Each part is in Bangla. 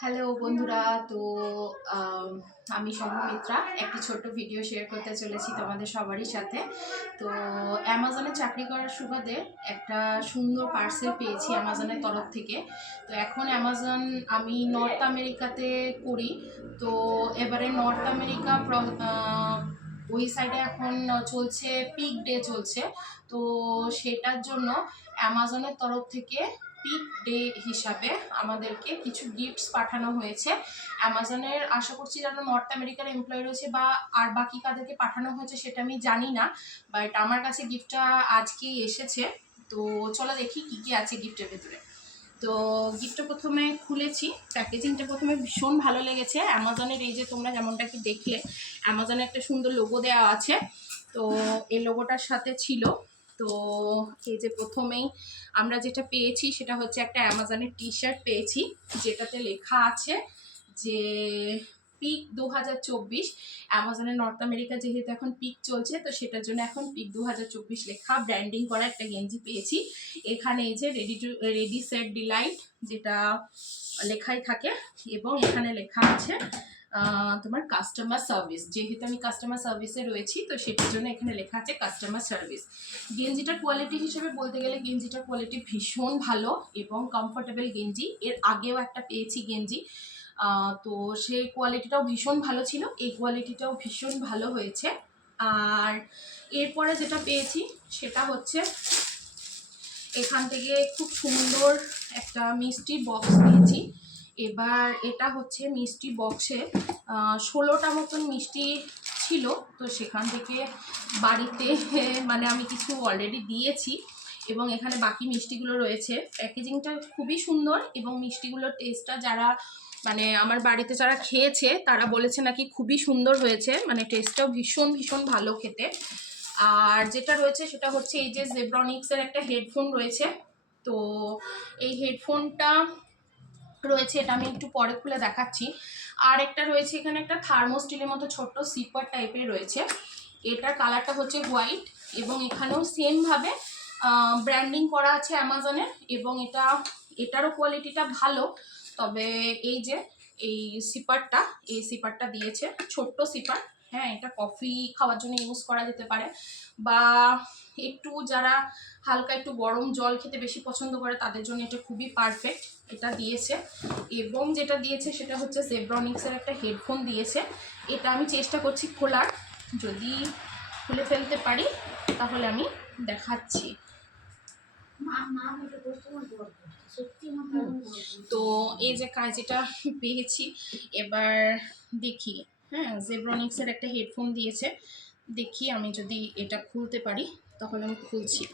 হ্যালো বন্ধুরা, তো আমি সৌমিত্রা একটি ছোট্ট ভিডিও শেয়ার করতে চলেছি তোমাদের সবারই সাথে। তো অ্যামাজনে চাকরি করার সুবাদে একটা সুন্দর পার্সেল পেয়েছি অ্যামাজনের তরফ থেকে। তো এখন অ্যামাজন আমি নর্থ আমেরিকাতে করি। তো এবারে নর্থ আমেরিকা ওই সাইডে এখন চলছে পিক ডে চলছে। তো সেটার জন্য অ্যামাজনের তরফ থেকে পিক ডে হিসাবে আমাদেরকে কিছু গিফটস পাঠানো হয়েছে অ্যামাজনের। আশা করছি যারা নর্থ আমেরিকার এমপ্লয়ি রয়েছে বা আর বাকি কাদেরকে পাঠানো হয়েছে সেটা আমি জানি না, বাট আমার কাছে গিফটটা আজকেই এসেছে। তো চলো দেখি কি কি আছে গিফটের ভেতরে। তো গিফটটা প্রথমে খুলেছি, প্যাকেজিংটা প্রথমে ভীষণ ভালো লেগেছে। অ্যামাজনের এই যে তোমরা যেমনটা কি দেখলে অ্যামাজনে একটা সুন্দর লোগো দেওয়া আছে, তো এই লোগোটার সাথে ছিল। তো এই যে প্রথমেই আমরা যেটা পেয়েছি সেটা হচ্ছে একটা অ্যামাজনের টি শার্ট পেয়েছি, যেটাতে লেখা আছে যে পিক 2024। অ্যামাজনের নর্থ আমেরিকা যেহেতু এখন পিক চলছে, তো সেটার জন্য এখন পিক 2024 লেখা ব্র্যান্ডিং করা একটা গেঞ্জি পেয়েছি। এখানে এই যে রেডি সেট ডিলাইট যেটা লেখাই থাকে, এবং এখানে লেখা আছে তোমার কাস্টমার সার্ভিস। যেহেতু আমি কাস্টমার সার্ভিসে রয়েছি, তো সেটার জন্য এখানে লেখা আছে কাস্টমার সার্ভিস। গেঞ্জিটার কোয়ালিটি হিসেবে বলতে গেলে গেঞ্জিটার কোয়ালিটি ভীষণ ভালো এবং কমফোর্টেবল গেঞ্জি। এর আগেও একটা পেয়েছি গেঞ্জি, তো সেই কোয়ালিটিটাও ভীষণ ভালো ছিল, এই কোয়ালিটিটাও ভীষণ ভালো হয়েছে। আর এরপরে যেটা পেয়েছি সেটা হচ্ছে এখান থেকে খুব সুন্দর একটা মিষ্টি বক্স পেয়েছি। এবার এটা হচ্ছে মিষ্টি বক্সে 16টা মতন মিষ্টি ছিল। তো সেখান থেকে বাড়িতে মানে আমি কিছু অলরেডি দিয়েছি এবং এখানে বাকি মিষ্টিগুলো রয়েছে। প্যাকেজিংটা খুবই সুন্দর এবং মিষ্টিগুলোর টেস্টটা যারা মানে আমার বাড়িতে যারা খেয়েছে তারা বলেছে নাকি খুবই সুন্দর হয়েছে, মানে টেস্টটাও ভীষণ ভীষণ ভালো খেতে। আর যেটা রয়েছে সেটা হচ্ছে এই যে জেব্রনিক্সের একটা হেডফোন রয়েছে। তো এই হেডফোনটা রয়েছে, এটা আমি একটু পরে খুলে দেখাচ্ছি। আর একটা রয়েছে এখানে একটা থার্মোস্টিলের মতো ছোট্ট সিপার টাইপের রয়েছে, এটার কালারটা হচ্ছে হোয়াইট এবং এখানেও সেমভাবে ব্র্যান্ডিং করা আছে অ্যামাজনের, এবং এটারও কোয়ালিটিটা ভালো। তবে এই যে এই সিপারটা দিয়েছে, ছোট্ট সিপার। হ্যাঁ, এটা কফি খাওয়ার জন্য ইউজ করা যেতে পারে, বা একটু যারা হালকা একটু গরম জল খেতে বেশি পছন্দ করে তাদের জন্য এটা খুবই পারফেক্ট। এটা দিয়েছে, এবং যেটা দিয়েছে সেটা হচ্ছে জেব্রনিক্সের একটা হেডফোন দিয়েছে। এটা আমি চেষ্টা করছি খোলার, যদি খুলে ফেলতে পারি তাহলে আমি দেখাচ্ছি। তো এই যে কাঁচিটা পেয়েছি, এবার দেখি। হ্যাঁ, জেব্রনিক্সের একটা হেডফোন দিয়েছে, দেখি আমি যদি এটা খুলতে পারি তাহলে আমি খুলছি।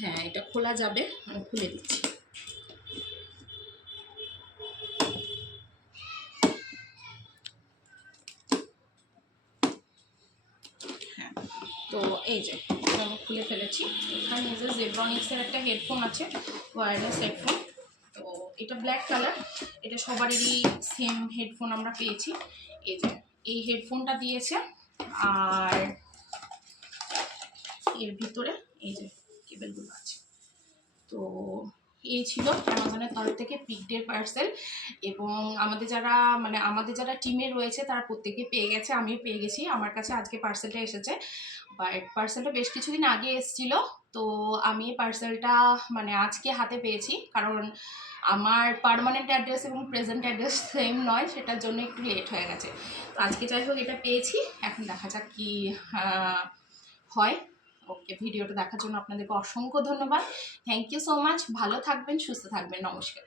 হ্যাঁ, এটা খোলা যাবে, আমি খুলে দিচ্ছি। হ্যাঁ, তো এই যে আমি খুলে ফেলেছি। এখানে এই যে জেব্রনিক্সের একটা হেডফোন আছে, ওয়্যারলেস হেডফোন। তো এটা ব্ল্যাক কালার, এটা সবারই সেম হেডফোন আমরা পেয়েছি। এই যে এই হেডফোনটা দিয়েছে, আর এর ভিতরে এই যে কেবেলগুলো আছে। তো এই ছিল অ্যামাজনের তরফ থেকে পিক ডে পার্সেল, এবং আমাদের যারা টিমে রয়েছে তারা প্রত্যেকে পেয়ে গেছে, আমিও পেয়ে গেছি। আমার কাছে আজকে পার্সেলটা এসেছে, বাট পার্সেলটা বেশ কিছুদিন আগে এসেছিল। তো আমি পার্সেলটা আজকে হাতে পেয়েছি, কারণ আমার পার্মানেন্ট অ্যাড্রেস এবং প্রেজেন্ট অ্যাড্রেস সেম নয়, সেটার জন্য একটু লেট হয়ে গেছে। তো আজকে যাই হোক এটা পেয়েছি, এখন দেখা যাক কি হয়। ওকে, ভিডিওটা দেখার জন্য আপনাদেরকে অসংখ্য ধন্যবাদ। Thank you so much. ভালো থাকবেন, সুস্থ থাকবেন। নমস্কার।